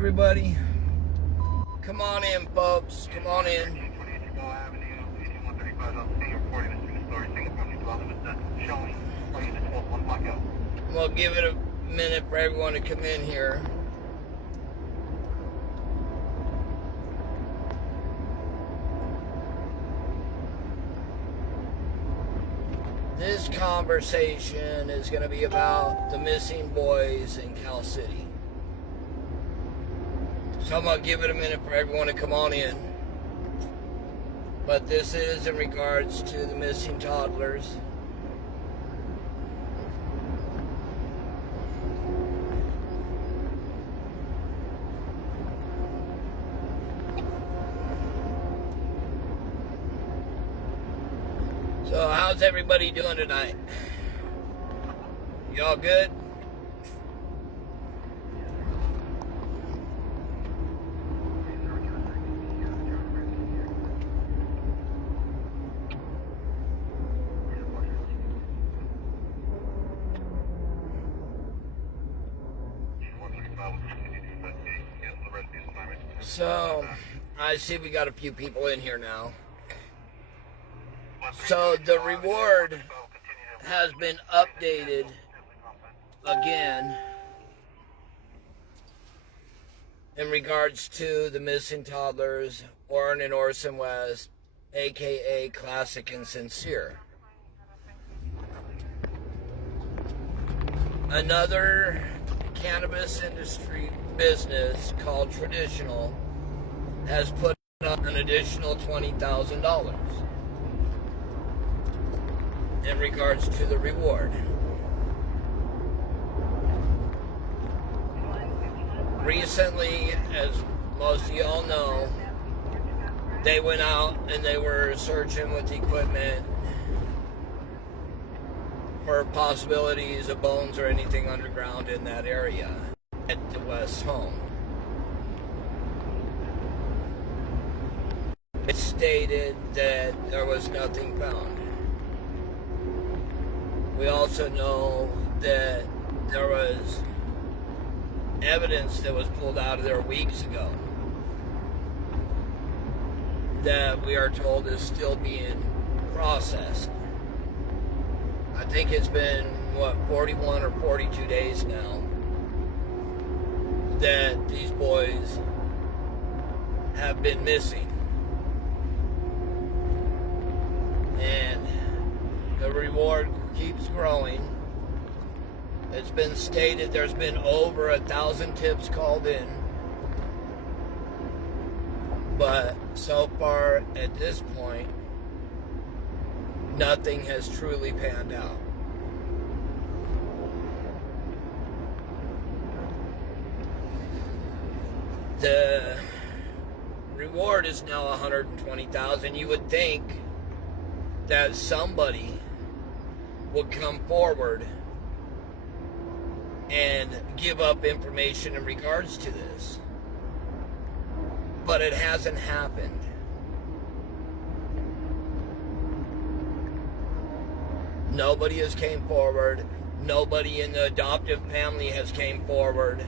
everybody. Come on in, folks. Come on in. We'll give it a minute for everyone to come in here. This conversation is going to be about the missing boys in Cal City. So I'm going to give it a minute for everyone to come on in. But this is in regards to the missing toddlers. So how's everybody doing tonight? Y'all good? So, I see we got a few people in here now. So, the reward has been updated again in regards to the missing toddlers, Orrin and Orson West, aka Classic and Sincere. Another cannabis industry business called Traditional has put up an additional $20,000 in regards to the reward. Recently, as most of y'all know, they went out and they were searching with equipment for possibilities of bones or anything underground in that area at the West home. It stated that there was nothing found. We also know that there was evidence that was pulled out of there weeks ago that we are told is still being processed. I think it's been, 41 or 42 days now that these boys have been missing. And the reward keeps growing. It's been stated there's been over 1,000 tips called in. But so far at this point, nothing has truly panned out. The reward is now $120,000. You would think that somebody would come forward and give up information in regards to this. But it hasn't happened. Nobody has came forward. Nobody in the adoptive family has came forward.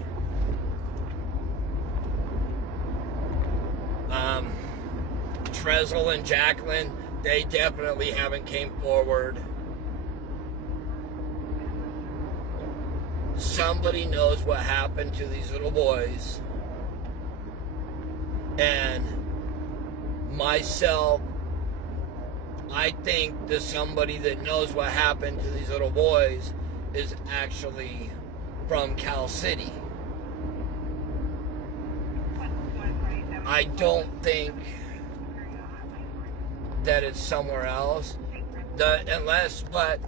Trezzel and Jacqueline, they definitely haven't came forward. Somebody knows what happened to these little boys. And myself, I think that somebody that knows what happened to these little boys is actually from Cal City. I don't think that it's somewhere else. But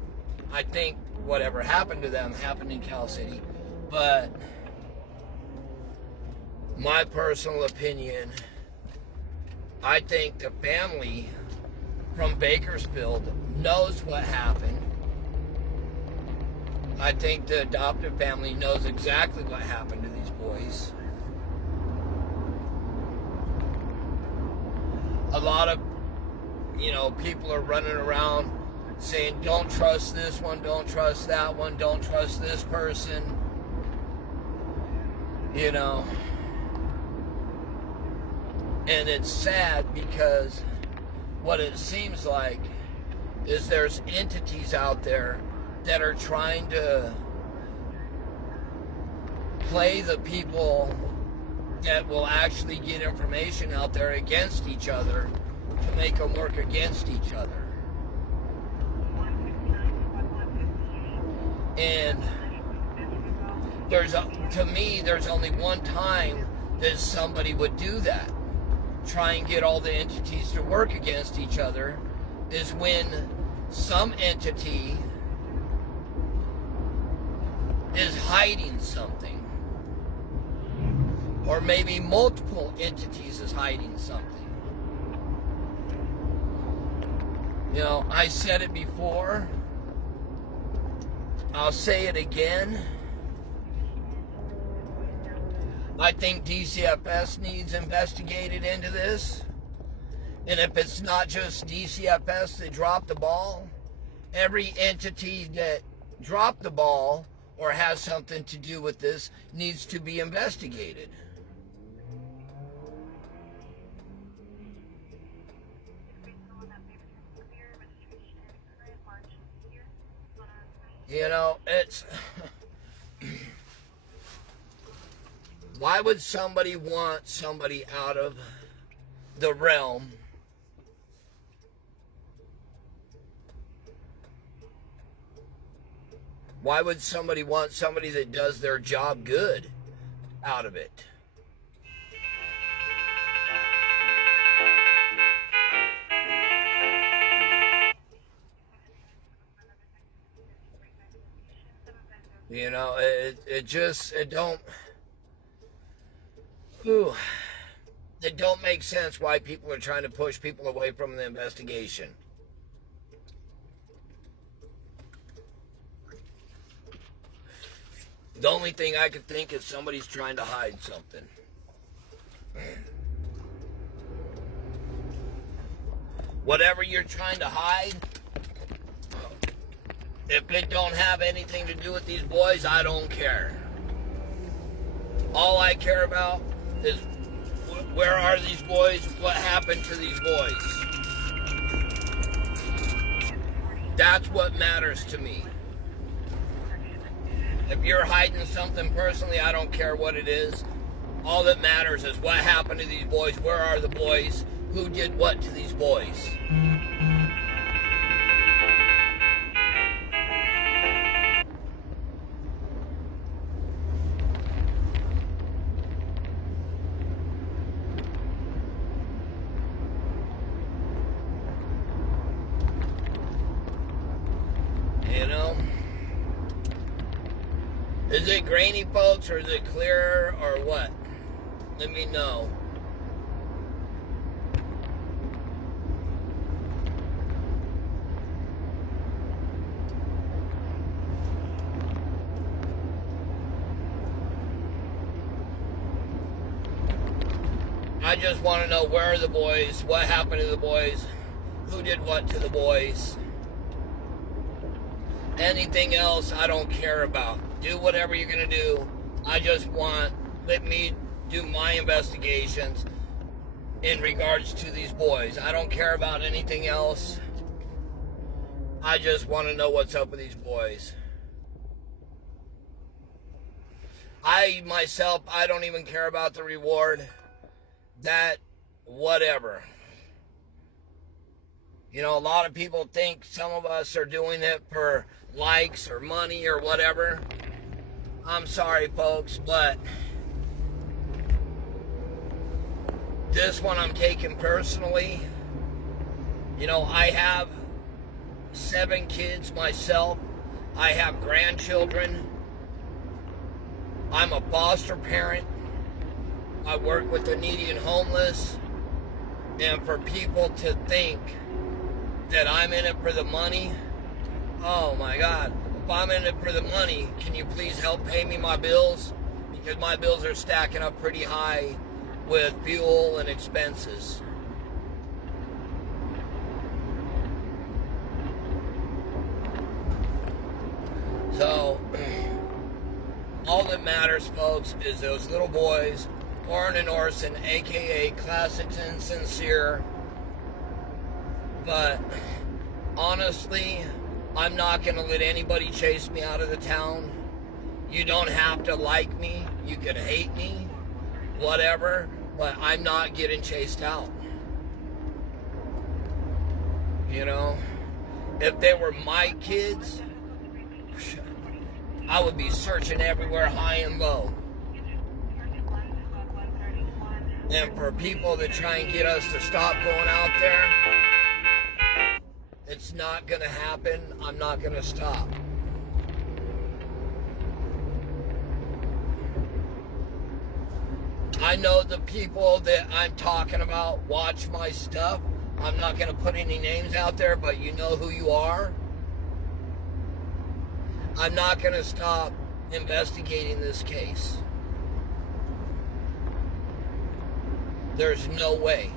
I think whatever happened to them happened in Cal City. But my personal opinion, I think the family from Bakersfield knows what happened. I think the adoptive family knows exactly what happened to these boys. A lot of, people are running around saying, don't trust this one, don't trust that one, don't trust this person. And it's sad because what it seems like is there's entities out there that are trying to play the people that will actually get information out there against each other to make them work against each other. And to me, there's only one time that somebody would do that, try and get all the entities to work against each other, is when some entity is hiding something. Or maybe multiple entities is hiding something. You know, I said it before. I'll say it again. I think DCFS needs investigated into this. And if it's not just DCFS that dropped the ball, every entity that dropped the ball or has something to do with this needs to be investigated. You know, it's... Why would somebody want somebody out of the realm Why would somebody want somebody that does their job good out of it? You know, it don't make sense why people are trying to push people away from the investigation. The only thing I could think is somebody's trying to hide something. Whatever you're trying to hide, if it don't have anything to do with these boys, I don't care. All I care about is where are these boys? What happened to these boys? That's what matters to me. If you're hiding something personally, I don't care what it is. All that matters is what happened to these boys. Where are the boys? Who did what to these boys? You know? Is it grainy, folks, or is it clear, or what? Let me know. I just want to know where are the boys, what happened to the boys, who did what to the boys. Anything else I don't care about. Do whatever you're going to do. I just let me do my investigations in regards to these boys. I don't care about anything else. I just want to know what's up with these boys. I don't even care about the reward. That, whatever. You know, a lot of people think some of us are doing it for likes or money or whatever. I'm sorry, folks, but this one I'm taking personally. You know, I have 7 kids myself. I have grandchildren. I'm a foster parent. I work with the needy and homeless. And for people to think that I'm in it for the money, oh my God. If I'm in it for the money, can you please help pay me my bills? Because my bills are stacking up pretty high with fuel and expenses. So, all that matters, folks, is those little boys Orrin Orson, aka Classics and Sincere. But honestly, I'm not going to let anybody chase me out of the town. You don't have to like me. You can hate me, whatever, but I'm not getting chased out. You know, if they were my kids, I would be searching everywhere high and low. And for people that try and get us to stop going out there, it's not going to happen. I'm not going to stop. I know the people that I'm talking about watch my stuff. I'm not going to put any names out there, but you know who you are. I'm not going to stop investigating this case. There's no way.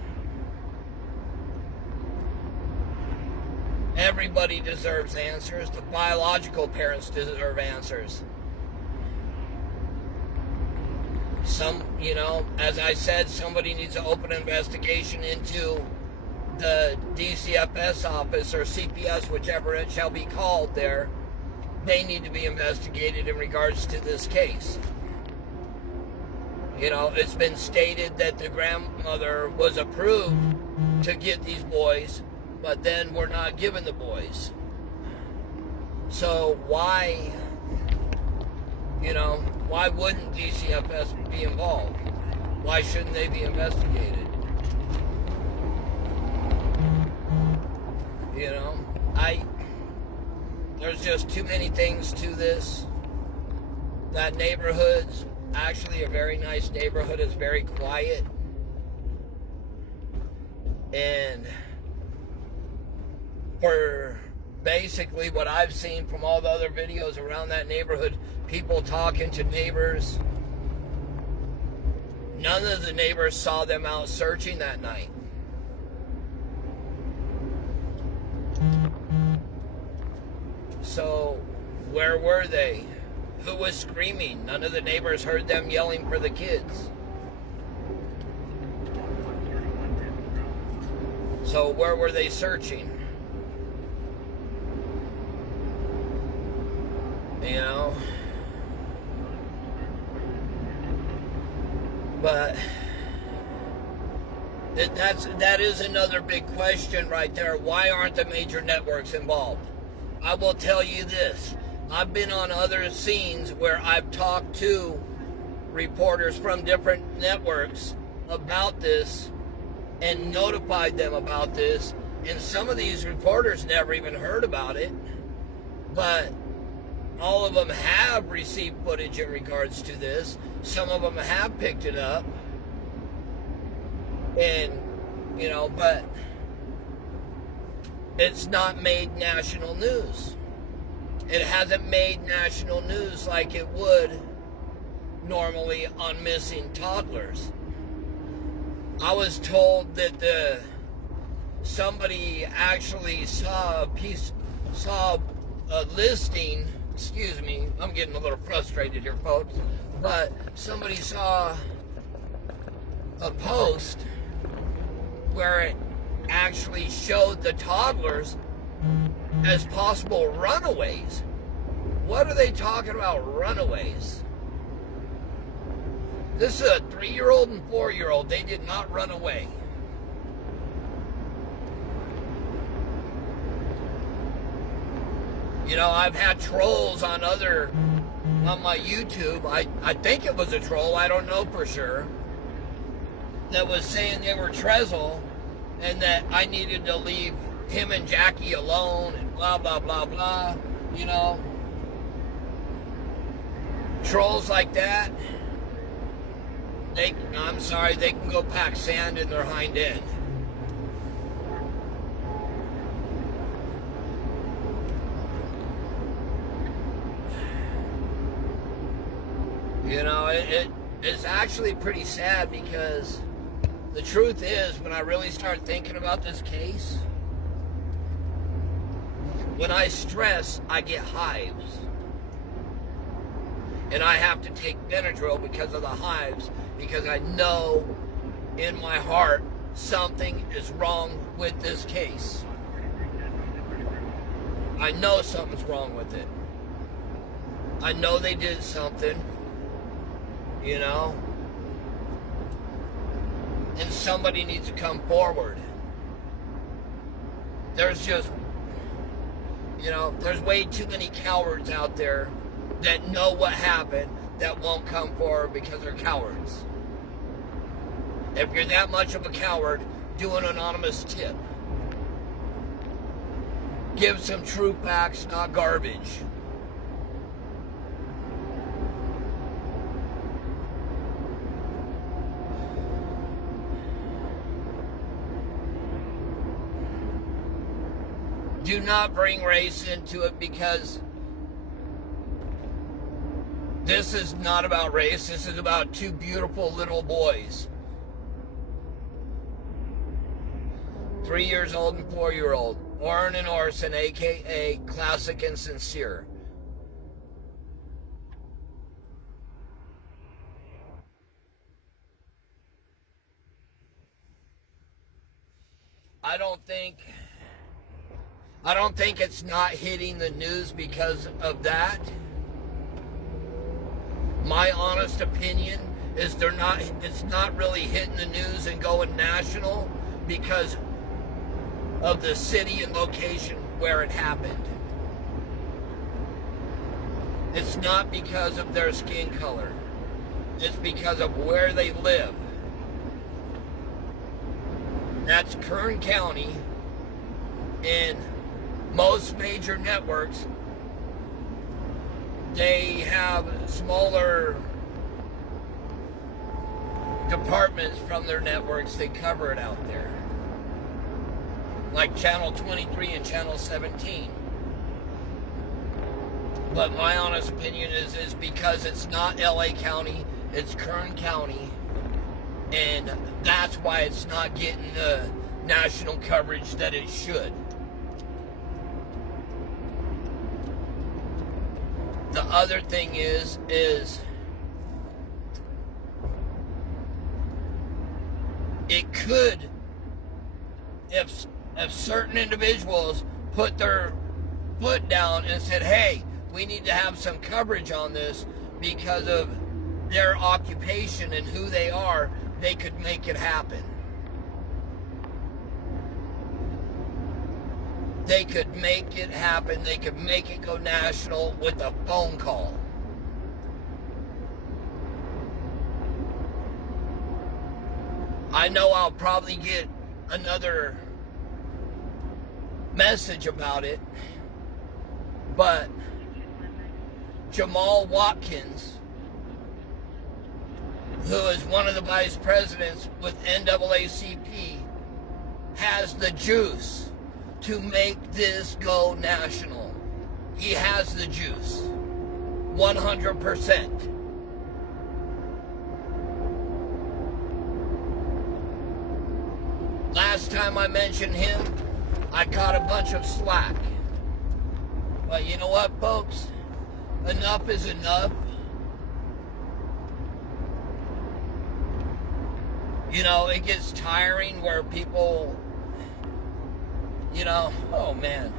Everybody deserves answers. The biological parents deserve answers. You know, as I said, somebody needs to open an investigation into the DCFS office or CPS, whichever it shall be called there. They need to be investigated in regards to this case. You know, it's been stated that the grandmother was approved to get these boys, but then we're not given the boys. So why, you know, why wouldn't DCFS be involved? Why shouldn't they be investigated? You know, there's just too many things to this. That neighborhood's actually a very nice neighborhood. It's very quiet. And for basically what I've seen from all the other videos around that neighborhood, people talking to neighbors, none of the neighbors saw them out searching that night. So, where were they? Who was screaming? None of the neighbors heard them yelling for the kids. So, where were they searching? You know? But that is another big question right there. Why aren't the major networks involved? I will tell you this. I've been on other scenes where I've talked to reporters from different networks about this and notified them about this. And some of these reporters never even heard about it. But all of them have received footage in regards to this. Some of them have picked it up. And, you know, but it's not made national news. It hasn't made national news like it would normally on missing toddlers. I was told that somebody actually saw a listing. Excuse me, I'm getting a little frustrated here, folks. But somebody saw a post where it actually showed the toddlers as possible runaways. What are they talking about, runaways? This is a 3-year-old and 4-year-old. They did not run away. You know, I've had trolls on my YouTube. I think it was a troll, I don't know for sure, that was saying they were Trezzle and that I needed to leave him and Jackie alone and blah, blah, blah, blah. You know, trolls like that, I'm sorry, they can go pack sand in their hind end. You know, it's actually pretty sad because the truth is, when I really start thinking about this case, when I stress, I get hives. And I have to take Benadryl because of the hives. because I know in my heart something is wrong with this case. I know something's wrong with it. I know they did something, you know, and somebody needs to come forward. There's just, you know, there's way too many cowards out there that know what happened that won't come forward because they're cowards. If you're that much of a coward, do an anonymous tip. Give some true facts, not garbage. Do not bring race into it, because this is not about race. This is about two beautiful little boys. 3 years old and 4-year-old. Orrin and Orson, a.k.a. Classic and Sincere. I don't think it's not hitting the news because of that. My honest opinion is it's not really hitting the news and going national because of the city and location where it happened. It's not because of their skin color. It's because of where they live. That's Kern County. In most major networks, they have smaller departments from their networks. They cover it out there. Like Channel 23 and Channel 17. But my honest opinion is because it's not LA County, it's Kern County, and that's why it's not getting the national coverage that it should. The other thing is it could, if certain individuals put their foot down and said, hey, we need to have some coverage on this because of their occupation and who they are, they could make it happen. They could make it happen. They could make it go national with a phone call. I know I'll probably get another message about it, but Jamal Watkins, who is one of the vice presidents with NAACP, has the juice to make this go national. He has the juice. 100%. Last time I mentioned him, I caught a bunch of slack. But you know what, folks? Enough is enough. You know, it gets tiring where people, you know, oh man.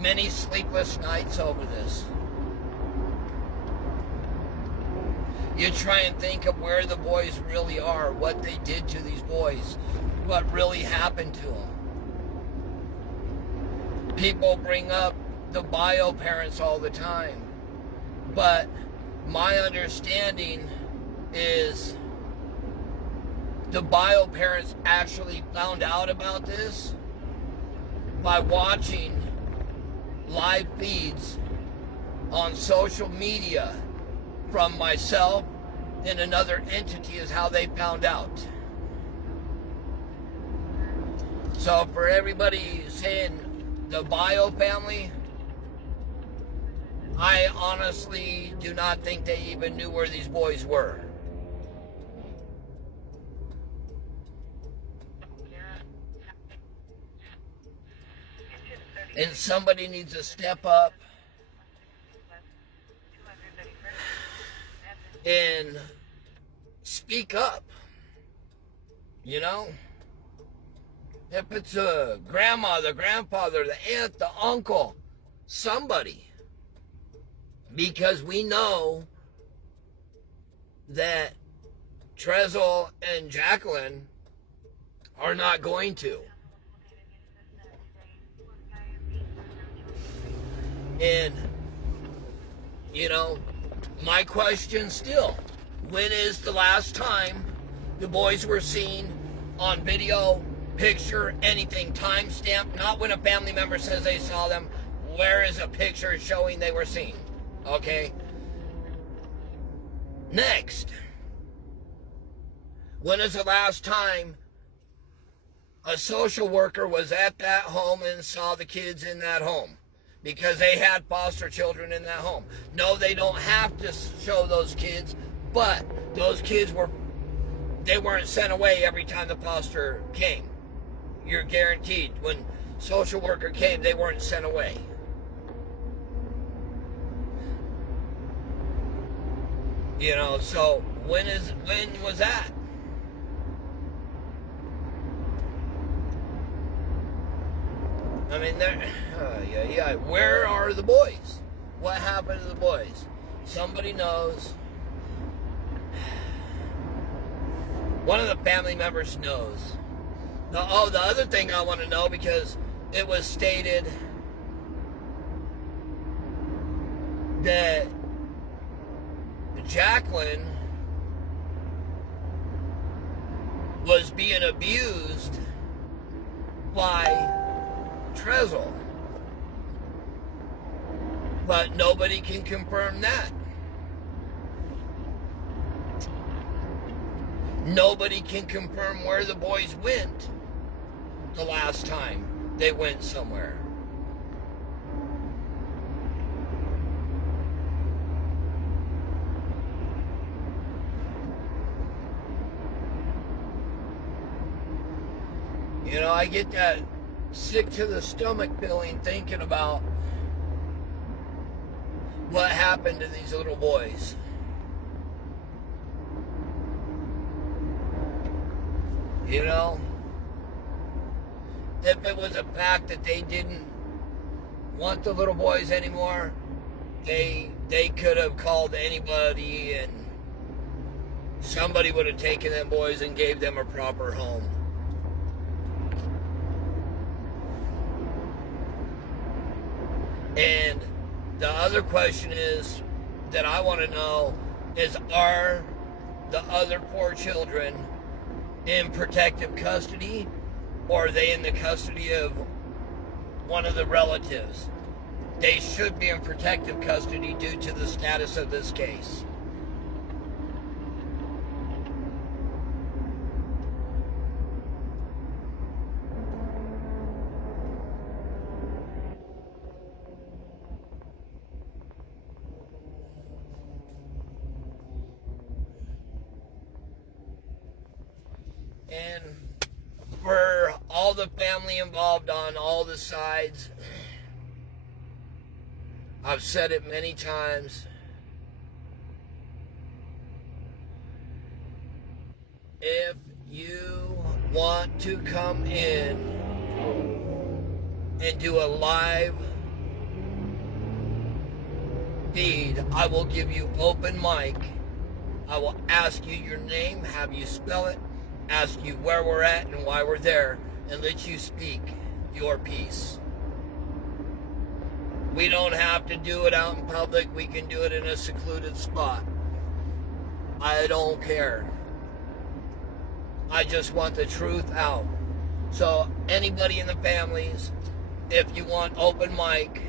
Many sleepless nights over this. You try and think of where the boys really are, what they did to these boys, what really happened to them. People bring up the bio parents all the time, but my understanding is the bio parents actually found out about this by watching live feeds on social media from myself and another entity is how they found out. So for everybody saying the bio family, I honestly do not think they even knew where these boys were. And somebody needs to step up and speak up. You know? If it's a grandma, the grandfather, the aunt, the uncle, somebody. Because we know that Trezor and Jacqueline are not going to. And, you know, my question still, when is the last time the boys were seen on video, picture, anything, timestamp, not when a family member says they saw them, where is a picture showing they were seen? Okay? Next, when is the last time a social worker was at that home and saw the kids in that home? Because they had foster children in that home. No, they don't have to show those kids, but those kids they weren't sent away every time the foster came. You're guaranteed. When social worker came, they weren't sent away. You know, so when was that? I mean, where are the boys? What happened to the boys? Somebody knows. One of the family members knows. The other thing I want to know, because it was stated that Jacqueline was being abused by Trezor, but nobody can confirm that. Nobody can confirm where the boys went the last time they went somewhere. You know, I get that sick to the stomach feeling thinking about what happened to these little boys. You know, if it was a fact that they didn't want the little boys anymore, they could have called anybody and somebody would have taken them boys and gave them a proper home. And the other question is that I want to know is, are the other 4 children in protective custody, or are they in the custody of one of the relatives? They should be in protective custody due to the status of this case. And for all the family involved on all the sides, I've said it many times, if you want to come in and do a live feed, I will give you open mic. I will ask you your name, have you spell it, ask you where we're at and why we're there, and let you speak your piece. We don't have to do it out in public. We can do it in a secluded spot. I don't care. I just want the truth out. So anybody in the families, if you want open mic,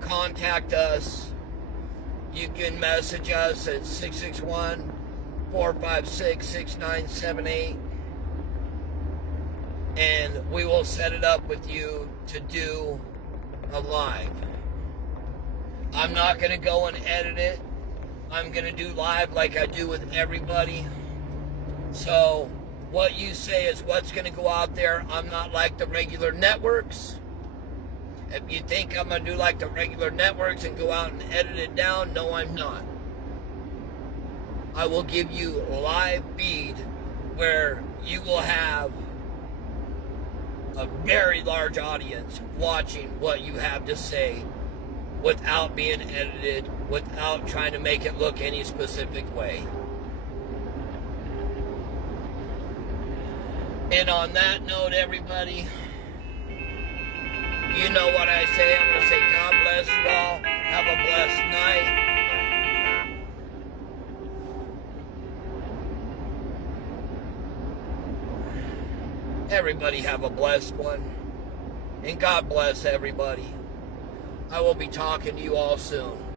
contact us. You can message us at 661-456-6978, and we will set it up with you to do a live. I'm not going to go and edit it. I'm going to do live like I do with everybody. So what you say is what's going to go out there. I'm not like the regular networks. If you think I'm going to do like the regular networks and go out and edit it down, no, I'm not. I will give you live feed where you will have a very large audience watching what you have to say without being edited, without trying to make it look any specific way. And on that note, everybody, you know what I say. I'm going to say God bless you all. Have a blessed night. Everybody have a blessed one. And God bless everybody. I will be talking to you all soon.